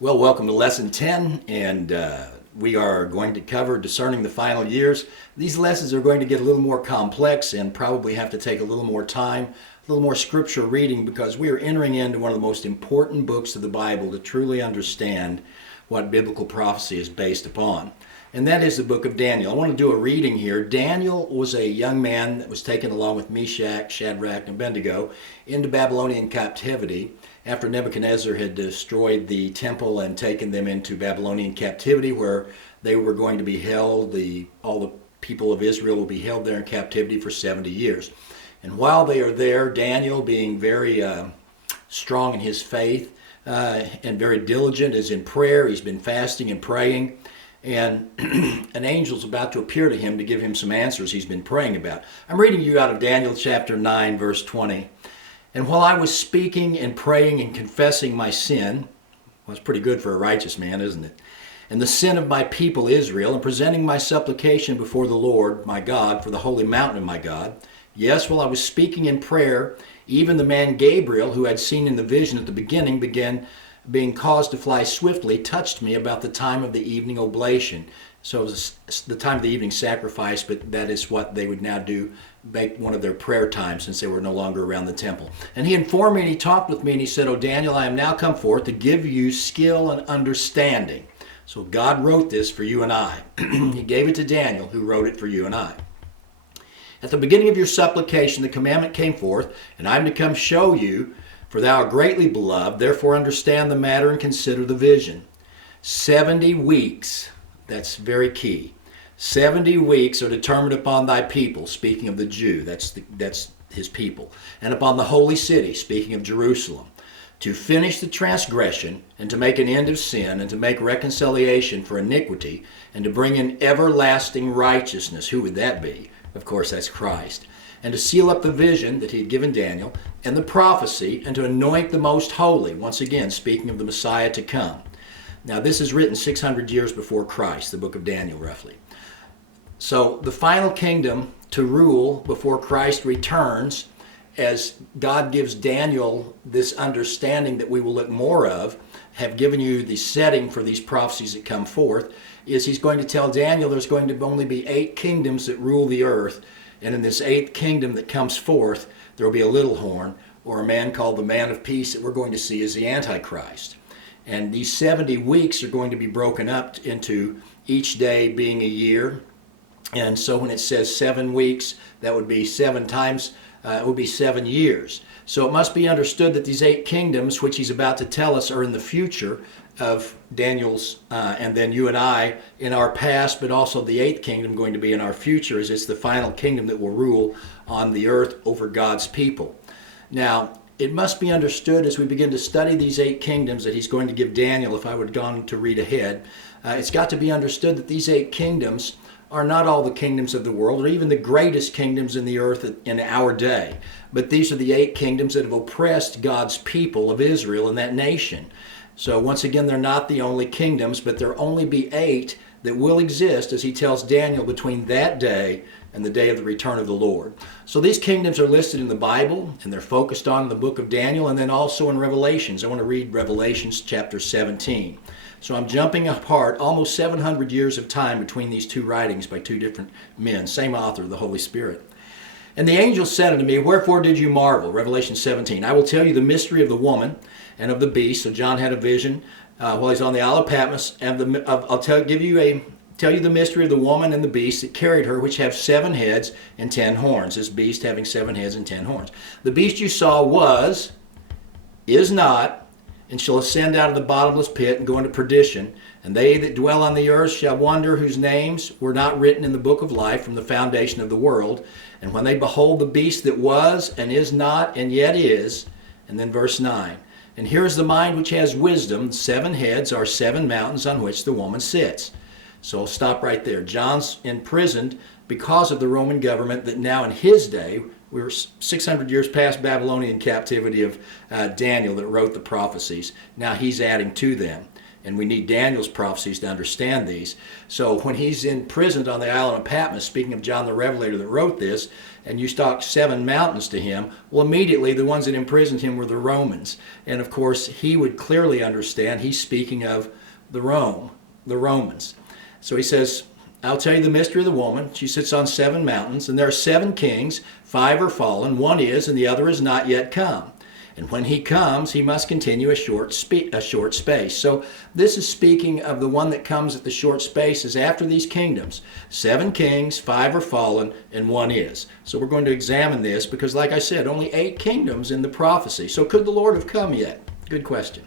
Well, welcome to Lesson 10, and we are going to cover Discerning the Final Years. These lessons are going to get a little more complex and probably have to take a little more time, a little more scripture reading, because we are entering into one of the most important books of the Bible to truly understand what biblical prophecy is based upon. And that is the book of Daniel. I want to do a reading here. Daniel was a young man that was taken along with Meshach, Shadrach, and Abednego into Babylonian captivity after Nebuchadnezzar had destroyed the temple and taken them into Babylonian captivity, where they were going to be held. All the people of Israel will be held there in captivity for 70 years. And while they are there, Daniel, being very strong in his faith and very diligent, is in prayer. He's been fasting and praying. And an angel's about to appear to him to give him some answers he's been praying about. I'm reading you out of Daniel chapter 9, verse 20. And while I was speaking and praying and confessing my sin, well, it's pretty good for a righteous man, isn't it? And the sin of my people Israel, and presenting my supplication before the Lord my God for the holy mountain of my God. Yes, while I was speaking in prayer, even the man Gabriel, who had seen in the vision at the beginning, began being caused to fly swiftly, touched me about the time of the evening oblation. So it was the time of the evening sacrifice, but that is what they would now do, make one of their prayer times, since they were no longer around the temple. And he informed me, and he talked with me, and he said, "O Daniel, I am now come forth to give you skill and understanding." So God wrote this for you and I. He gave it to Daniel, who wrote it for you and I. "At the beginning of your supplication, the commandment came forth, and I am to come show you, for thou art greatly beloved, therefore understand the matter and consider the vision. 70 weeks, that's very key. 70 weeks are determined upon thy people," speaking of the Jew, that's his people, "and upon the holy city," speaking of Jerusalem, "to finish the transgression, and to make an end of sin, and to make reconciliation for iniquity, and to bring in everlasting righteousness." Who would that be? Of course, that's Christ. "And to seal up the vision that he had given Daniel, and the prophecy, and to anoint the most holy," once again speaking of the Messiah to come. Now this is written 600 years before Christ, the book of Daniel roughly. So the final kingdom to rule before Christ returns, as God gives Daniel this understanding that we will look more of, have given you the setting for these prophecies that come forth, is he's going to tell Daniel there's going to only be 8 kingdoms that rule the earth. And in this 8th kingdom that comes forth, there will be a little horn, or a man called the man of peace, that we're going to see as the Antichrist. And these 70 weeks are going to be broken up into each day being a year. And so when it says 7 weeks, that would be 7 times, it would be 7 years. So it must be understood that these 8 kingdoms, which he's about to tell us, are in the future of Daniel's, and then you and I in our past, but also the 8th kingdom going to be in our future, as it's the final kingdom that will rule on the earth over God's people. Now, it must be understood as we begin to study these 8 kingdoms that he's going to give Daniel, if I would have gone to read ahead, it's got to be understood that these 8 kingdoms are not all the kingdoms of the world, or even the greatest kingdoms in the earth in our day. But these are the 8 kingdoms that have oppressed God's people of Israel and that nation. So once again, they're not the only kingdoms, but there'll only be 8 that will exist, as he tells Daniel, between that day and the day of the return of the Lord. So these kingdoms are listed in the Bible, and they're focused on the book of Daniel, and then also in Revelations. I want to read Revelations chapter 17. So I'm jumping apart almost 700 years of time between these 2 writings by 2 different men, same author, the Holy Spirit. "And the angel said unto me, Wherefore did you marvel?" Revelation 17. "I will tell you the mystery of the woman and of the beast." So John had a vision while he's on the Isle of Patmos, and I'll tell you the mystery of the woman and the beast that carried her, which have 7 heads and 10 horns. This beast having 7 heads and 10 horns. "The beast you saw was, is not, and shall ascend out of the bottomless pit and go into perdition. And they that dwell on the earth shall wonder, whose names were not written in the book of life from the foundation of the world. And when they behold the beast that was, and is not, and yet is," and then verse 9, "And here is the mind which has wisdom. 7 heads are 7 mountains on which the woman sits." So I'll stop right there. John's imprisoned because of the Roman government that now in his day, we were 600 years past Babylonian captivity of Daniel that wrote the prophecies. Now he's adding to them. And we need Daniel's prophecies to understand these. So when he's imprisoned on the island of Patmos, speaking of John the Revelator that wrote this, and you talk 7 mountains to him, well, immediately the ones that imprisoned him were the Romans. And of course, he would clearly understand he's speaking of the Romans. So he says, I'll tell you the mystery of the woman. She sits on 7 mountains, and there are 7 kings. 5 are fallen, 1 is, and the other is not yet come. And when he comes, he must continue a short space. So this is speaking of the one that comes at the short space is after these kingdoms. 7 kings, 5 are fallen, and 1 is. So we're going to examine this because, like I said, only 8 kingdoms in the prophecy. So could the Lord have come yet? Good question.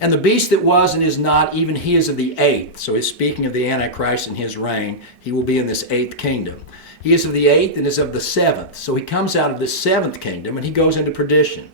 And the beast that was and is not, even he is of the 8th. So he's speaking of the Antichrist and his reign. He will be in this 8th kingdom. He is of the 8th and is of the 7th. So he comes out of the 7th kingdom and he goes into perdition.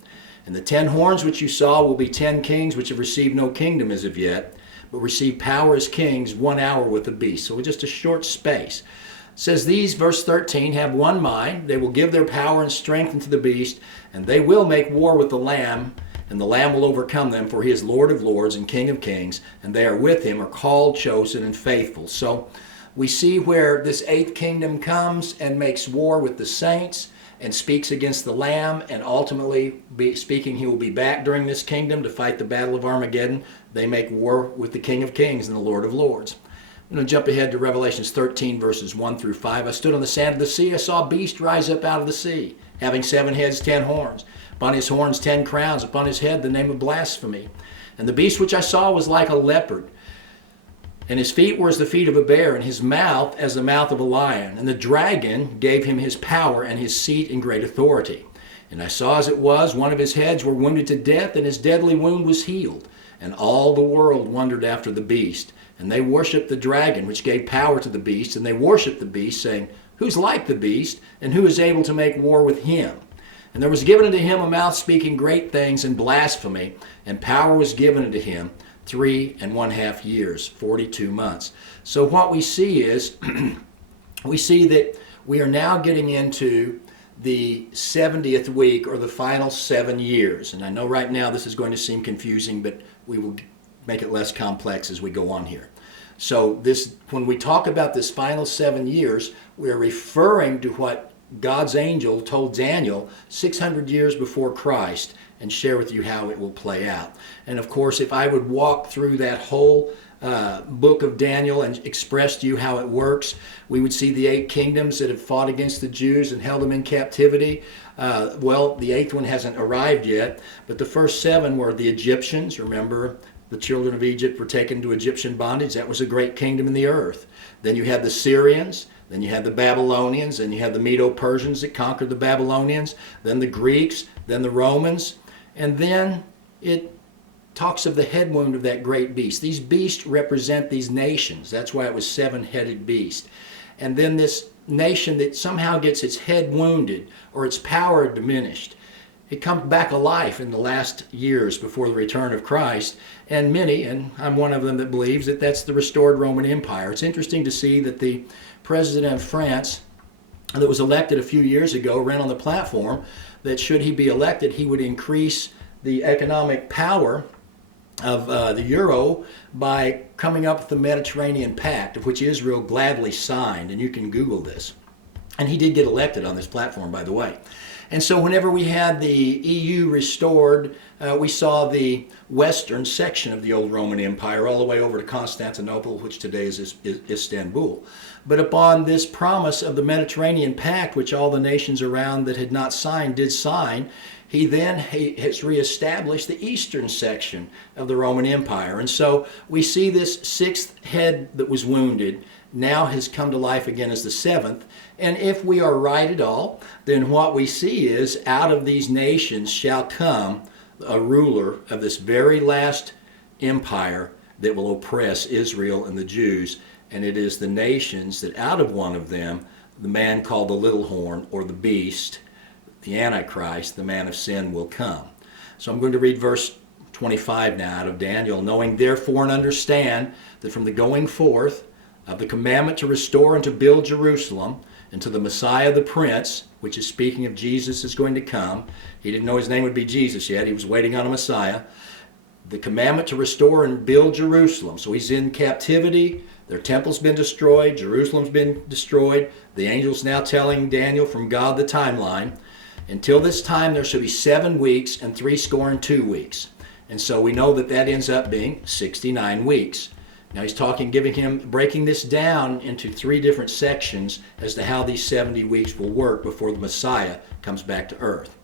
And the 10 horns which you saw will be 10 kings which have received no kingdom as of yet, but receive power as kings 1 hour with the beast. So just a short space. It says these, verse 13, have one mind. They will give their power and strength unto the beast, and they will make war with the Lamb, and the Lamb will overcome them, for he is Lord of lords and King of kings, and they are with him, are called, chosen, and faithful. So we see where this 8th kingdom comes and makes war with the saints, and speaks against the Lamb, and ultimately, speaking, he will be back during this kingdom to fight the battle of Armageddon. They make war with the King of Kings and the Lord of Lords. I'm going to jump ahead to Revelations 13, verses 1 through 5. I stood on the sand of the sea. I saw a beast rise up out of the sea, having 7 heads, 10 horns. Upon his horns 10 crowns, upon his head the name of blasphemy. And the beast which I saw was like a leopard, and his feet were as the feet of a bear, and his mouth as the mouth of a lion. And the dragon gave him his power and his seat and great authority. And I saw as it was, one of his heads were wounded to death, and his deadly wound was healed. And all the world wondered after the beast. And they worshipped the dragon, which gave power to the beast. And they worshipped the beast, saying, Who's like the beast, and who is able to make war with him? And there was given unto him a mouth speaking great things and blasphemy, and power was given unto him 3.5 years, 42 months. So what we see is, we see that we are now getting into the 70th week, or the final 7 years. And I know right now this is going to seem confusing, but we will make it less complex as we go on here. So this, when we talk about this final 7 years, we are referring to what God's angel told Daniel 600 years before Christ, and share with you how it will play out. And of course, if I would walk through that whole book of Daniel and express to you how it works, we would see the 8 kingdoms that have fought against the Jews and held them in captivity. Well, the 8th one hasn't arrived yet, but the first 7 were the Egyptians. Remember, the children of Egypt were taken to Egyptian bondage. That was a great kingdom in the earth. Then you had the Syrians. Then you had the Babylonians, and you had the Medo-Persians that conquered the Babylonians, then the Greeks, then the Romans. And then it talks of the head wound of that great beast. These beasts represent these nations. That's why it was 7-headed beast. And then this nation that somehow gets its head wounded or its power diminished, it comes back alive in the last years before the return of Christ. And many, and I'm one of them that believes that that's the restored Roman Empire. It's interesting to see that the president of France that was elected a few years ago ran on the platform that should he be elected, he would increase the economic power of the euro by coming up with the Mediterranean Pact, of which Israel gladly signed, and you can Google this. And he did get elected on this platform, by the way. And so whenever we had the EU restored, we saw the western section of the old Roman Empire all the way over to Constantinople, which today is Istanbul. But upon this promise of the Mediterranean Pact, which all the nations around that had not signed did sign, he then has reestablished the eastern section of the Roman Empire. And so we see this 6th head that was wounded now has come to life again as the 7th. And if we are right at all, then what we see is out of these nations shall come a ruler of this very last empire that will oppress Israel and the Jews. And it is the nations that out of one of them, the man called the little horn, or the beast, the Antichrist, the man of sin, will come. So I'm going to read verse 25 now out of Daniel. Knowing therefore and understand that from the going forth of the commandment to restore and to build Jerusalem, and to the Messiah the Prince, which is speaking of Jesus is going to come. He didn't know his name would be Jesus yet. He was waiting on a Messiah. the commandment to restore and build Jerusalem. So he's in captivity. Their temple's been destroyed. Jerusalem's been destroyed. The angel's now telling Daniel from God the timeline. Until this time, there shall be 7 weeks and 62 weeks. And so we know that that ends up being 69 weeks. Now he's breaking this down into 3 different sections as to how these 70 weeks will work before the Messiah comes back to earth.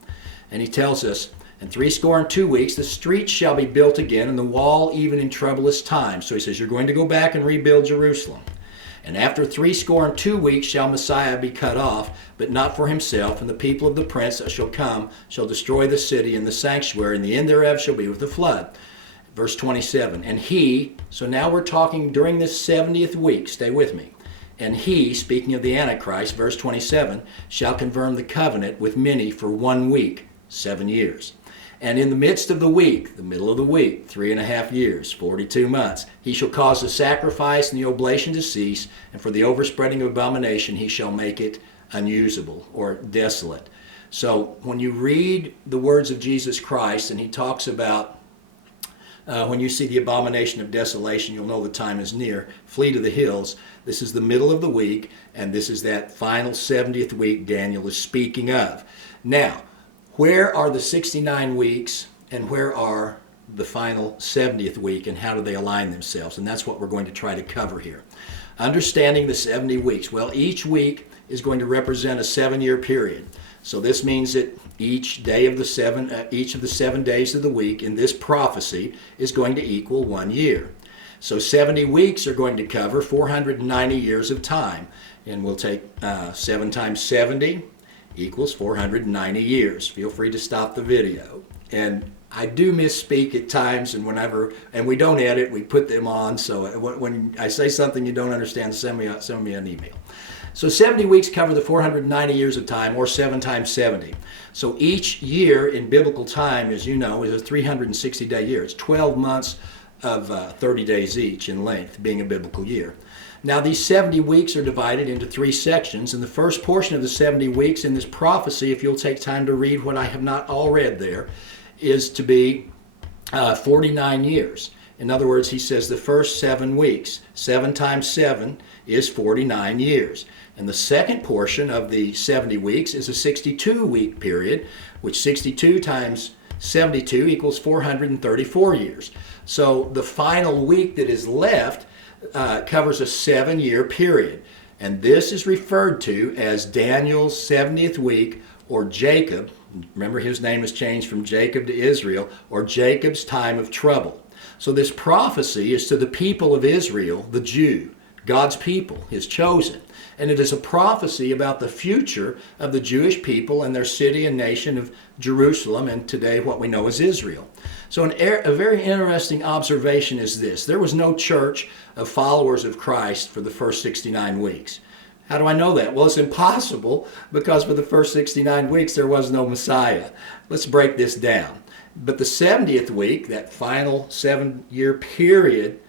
And he tells us, in 62 weeks, the streets shall be built again, and the wall even in troublous times. So he says, you're going to go back and rebuild Jerusalem. And after 62 weeks shall Messiah be cut off, but not for himself, and the people of the prince that shall come shall destroy the city and the sanctuary, and the end thereof shall be with the flood. Verse 27, and he, so now we're talking during this 70th week, stay with me. And he, speaking of the Antichrist, verse 27, shall confirm the covenant with many for 1 week, 7 years. And in the midst of the week, the middle of the week, 3.5 years, 42 months, he shall cause the sacrifice and the oblation to cease, and for the overspreading of abomination he shall make it unusable or desolate. So when you read the words of Jesus Christ, and he talks about when you see the abomination of desolation, you'll know the time is near. Flee to the hills. This is the middle of the week, and this is that final 70th week Daniel is speaking of. Now, where are the 69 weeks and where are the final 70th week, and how do they align themselves? And that's what we're going to try to cover here. Understanding the 70 weeks. Well, each week is going to represent a 7-year period. So this means that each of the 7 days of the week in this prophecy is going to equal 1 year. So 70 weeks are going to cover 490 years of time. And we'll take 7 times 70 equals 490 years. Feel free to stop the video. And I do misspeak at times, and we don't edit, we put them on. So when I say something you don't understand, send me an email. So 70 weeks cover the 490 years of time, or 7 times 70. So each year in biblical time, as you know, is a 360-day year. It's 12 months of 30 days each in length, being a biblical year. Now these 70 weeks are divided into 3 sections, and the first portion of the 70 weeks in this prophecy, if you'll take time to read what I have not all read there, is to be 49 years. In other words, he says the first 7 weeks, 7 times 7 is 49 years. And the second portion of the 70 weeks is a 62-week period, which 62 times 72 equals 434 years. So the final week that is left covers a 7-year period. And this is referred to as Daniel's 70th week, or Jacob. Remember, his name was changed from Jacob to Israel, or Jacob's time of trouble. So this prophecy is to the people of Israel, the Jew, God's people, his chosen. And it is a prophecy about the future of the Jewish people and their city and nation of Jerusalem, and today what we know as Israel. So a very interesting observation is this. There was no church of followers of Christ for the first 69 weeks. How do I know that? Well, it's impossible, because for the first 69 weeks there was no Messiah. Let's break this down. But the 70th week, that final 7-year period,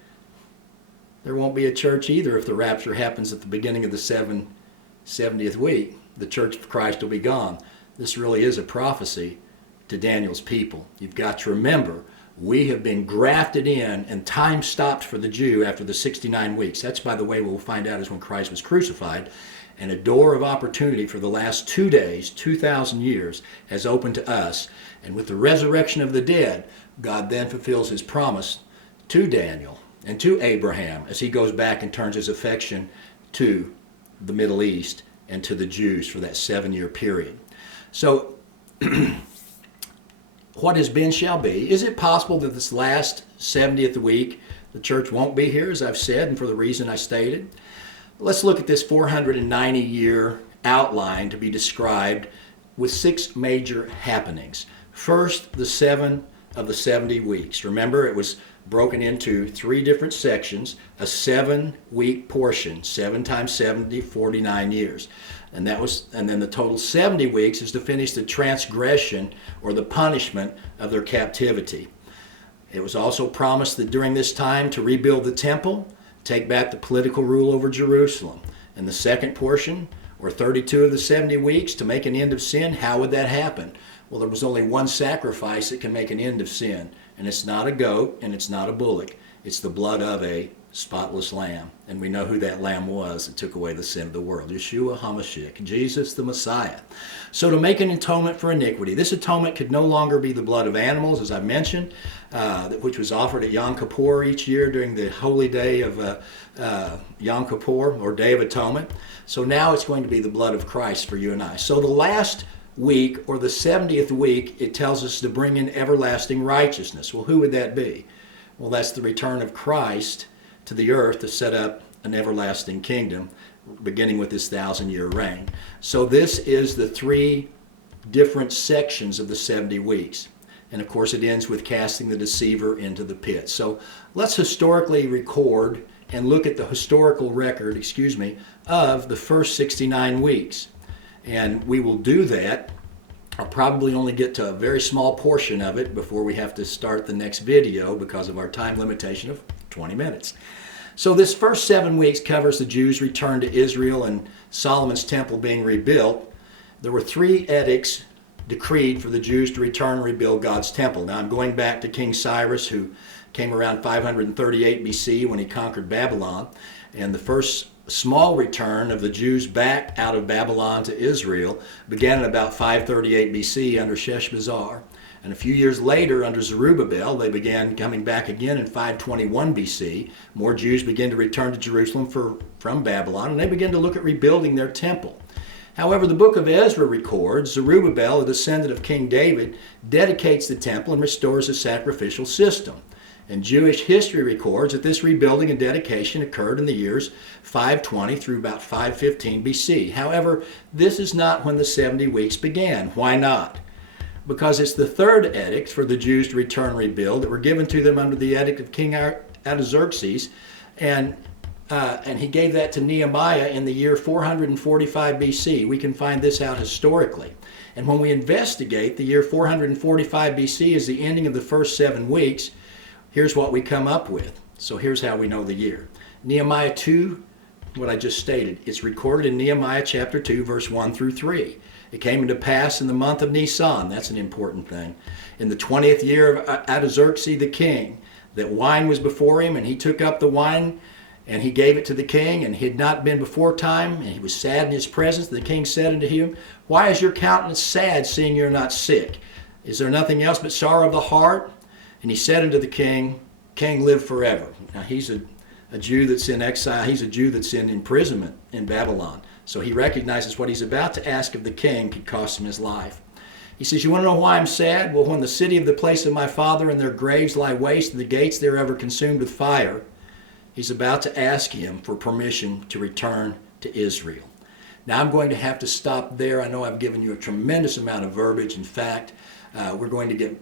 there won't be a church either if the rapture happens at the beginning of the 70th week. The church of Christ will be gone. This really is a prophecy to Daniel's people. You've got to remember, we have been grafted in, and time stopped for the Jew after the 69 weeks. That's, by the way, what we'll find out is when Christ was crucified. And a door of opportunity for the last 2 days, 2,000 years, has opened to us. And with the resurrection of the dead, God then fulfills his promise to Daniel and to Abraham as he goes back and turns his affection to the Middle East and to the Jews for that 7-year period. So, what has been shall be. Is it possible that this last 70th week the church won't be here, as I've said, and for the reason I stated? Let's look at this 490-year outline to be described with 6 major happenings. First, the 7 of the 70 weeks. Remember, it was broken into 3 different sections, a 7-week portion, 7 times 70, 49 years. And then the total 70 weeks is to finish the transgression or the punishment of their captivity. It was also promised that during this time to rebuild the temple, take back the political rule over Jerusalem. And the second portion, or 32 of the 70 weeks, to make an end of sin. How would that happen? Well, there was only one sacrifice that can make an end of sin, And it's not a goat and it's not a bullock. It's the blood of a spotless lamb. And we know who that lamb was that took away the sin of the world. Yeshua HaMashiach, Jesus the Messiah. So to make an atonement for iniquity, this atonement could no longer be the blood of animals, as I mentioned, which was offered at Yom Kippur each year during the holy day of Yom Kippur, or Day of Atonement. So now it's going to be the blood of Christ for you and I. So the last week, or the 70th week, it tells us to bring in everlasting righteousness. Well, who would that be? Well, that's the return of Christ to the earth to set up an everlasting kingdom, beginning with his 1,000-year reign. So this is the 3 different sections of the 70 weeks. And of course it ends with casting the deceiver into the pit. So let's historically record and look at the historical record, of the first 69 weeks. And we will do that. I'll probably only get to a very small portion of it before we have to start the next video because of our time limitation of 20 minutes. So this first 7 weeks covers the Jews' return to Israel and Solomon's temple being rebuilt. There were 3 edicts decreed for the Jews to return and rebuild God's temple. Now I'm going back to King Cyrus, who came around 538 BC when he conquered Babylon. And the first small return of the Jews back out of Babylon to Israel began in about 538 BC under Sheshbazzar. And a few years later, under Zerubbabel, they began coming back again in 521 BC. More Jews began to return to Jerusalem from Babylon, and they began to look at rebuilding their temple. However, the book of Ezra records Zerubbabel, a descendant of King David, dedicates the temple and restores a sacrificial system. And Jewish history records that this rebuilding and dedication occurred in the years 520 through about 515 BC. However, this is not when the 70 weeks began. Why not? Because it's the 3rd edict for the Jews to return and rebuild that were given to them under the edict of King Artaxerxes, and he gave that to Nehemiah in the year 445 BC. We can find this out historically. And when we investigate, the year 445 BC is the ending of the first 7 weeks. Here's what we come up with. So here's how we know the year. Nehemiah 2, what I just stated, it's recorded in Nehemiah chapter 2, verse 1 through 3. It came to pass in the month of Nisan, that's an important thing, in the 20th year of Artaxerxes the king, that wine was before him, and he took up the wine, and he gave it to the king, and he had not been before time, and he was sad in his presence. The king said unto him, Why is your countenance sad, seeing you're not sick? Is there nothing else but sorrow of the heart? And he said unto the king, King, live forever. Now he's a Jew that's in exile. He's a Jew that's in imprisonment in Babylon. So he recognizes what he's about to ask of the king could cost him his life. He says, you want to know why I'm sad? Well, when the city of the place of my father and their graves lie waste, and the gates thereof are consumed with fire, he's about to ask him for permission to return to Israel. Now I'm going to have to stop there. I know I've given you a tremendous amount of verbiage. In fact, we're going to get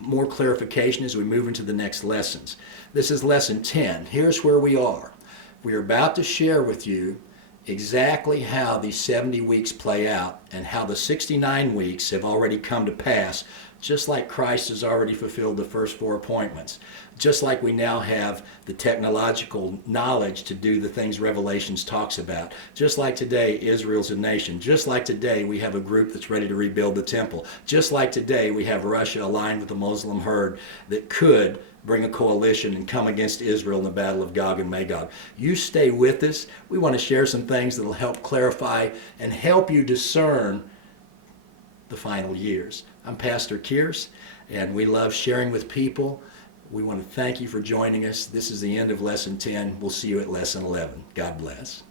more clarification as we move into the next lessons. This is lesson 10. Here's where we are. We're about to share with you exactly how these 70 weeks play out and how the 69 weeks have already come to pass, just like Christ has already fulfilled the first 4 appointments. Just like we now have the technological knowledge to do the things Revelations talks about. Just like today, Israel's a nation. Just like today, we have a group that's ready to rebuild the temple. Just like today, we have Russia aligned with the Muslim herd that could bring a coalition and come against Israel in the battle of Gog and Magog. You stay with us. We want to share some things that will help clarify and help you discern the final years. I'm Pastor Kearse, and we love sharing with people. We want to thank you for joining us. This is the end of Lesson 10. We'll see you at Lesson 11. God bless.